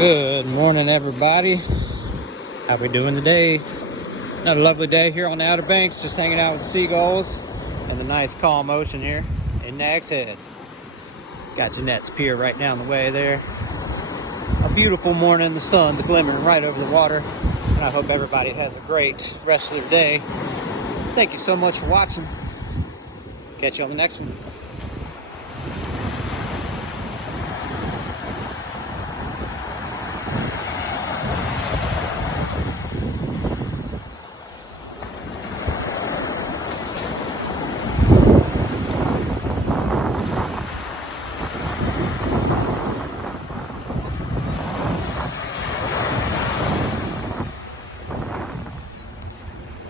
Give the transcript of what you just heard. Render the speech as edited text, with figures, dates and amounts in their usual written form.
Good morning, everybody. How we doing today? Another lovely day here on the Outer Banks, just hanging out with the seagulls and the nice calm ocean here in Nags Head. Got Jeanette's Pier right down the way there. A beautiful morning, the sun's glimmering right over the water, and I hope everybody has a great rest of their day. Thank you so much for watching. Catch you on the next one.